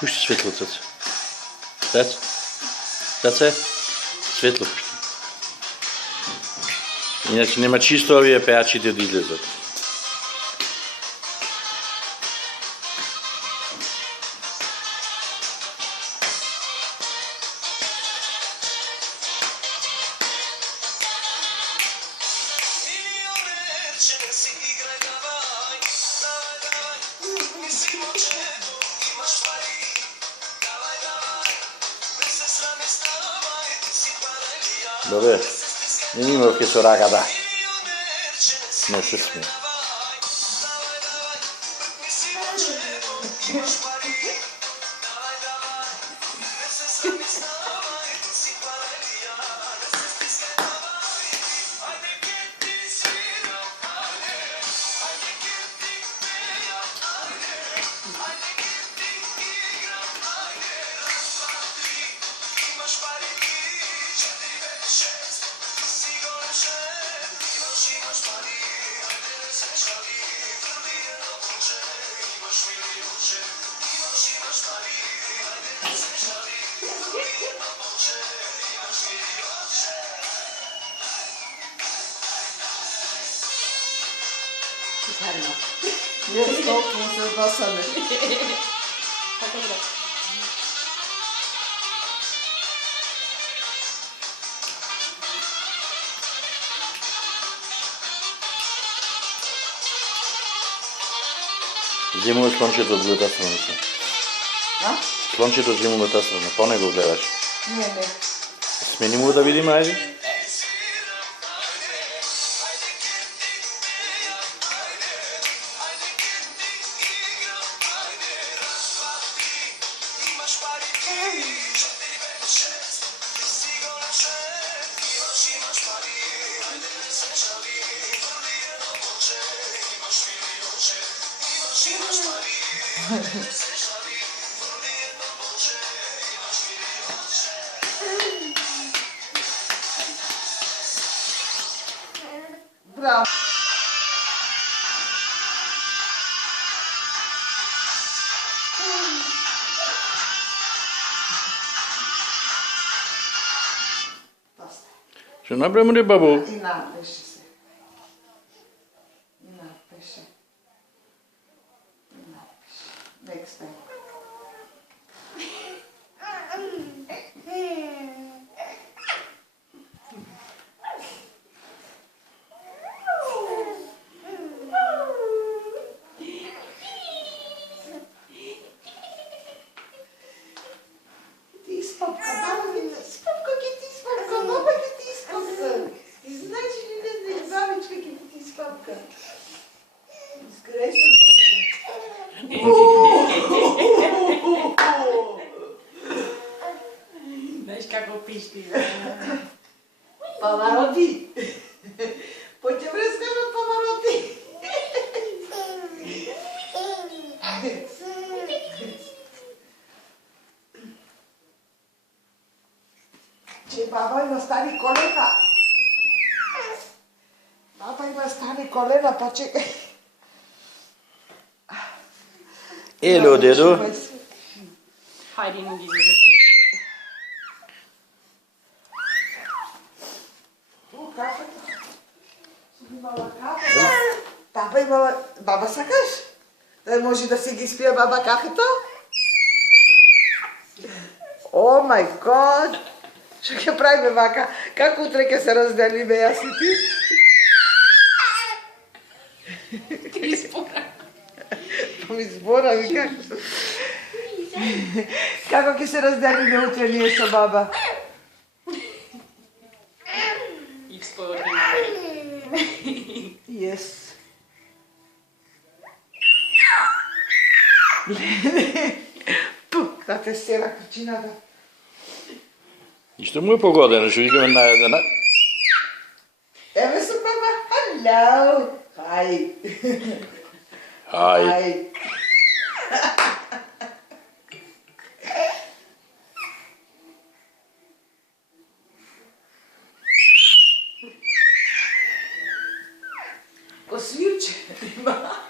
Пушти светло, Цаце. Цаце, светло пушти. Иначе нема чисто овие пеачите да излезат. Добре, не имав ке со раката. Не се смее. Jest to muszę basany. Зимуваш слончето од другата страна. А? Слончето зимува од таа страна, по него гледаш. Не. Смени му да видиме, ајде. Браво. Што направи ли, бабу? И напеше се. Next time. Знаеш како пишти. Pavarotti. Poate vreți să văd Pavarotti? Ce baba ima stari kolena. Baba ima stari kolena, pa čekaj. Elo, dedo. Хайде не ги зазатиеш. Баба имала... Баба сакаш? Да може да си ги спие баба кафето? О май год! Што ќе правиме вака? Како утре ќе се разделиме јас и ти? Ти избора. Ми збора, ми како? Како ќе се разделиме утре ние со баба? И спорим. Yes. Пу, да те сера кучината. И што му е погодено, што викаме најдена? Еве со баба. Hello. Hi. Ај. Ај. Ко свирче има.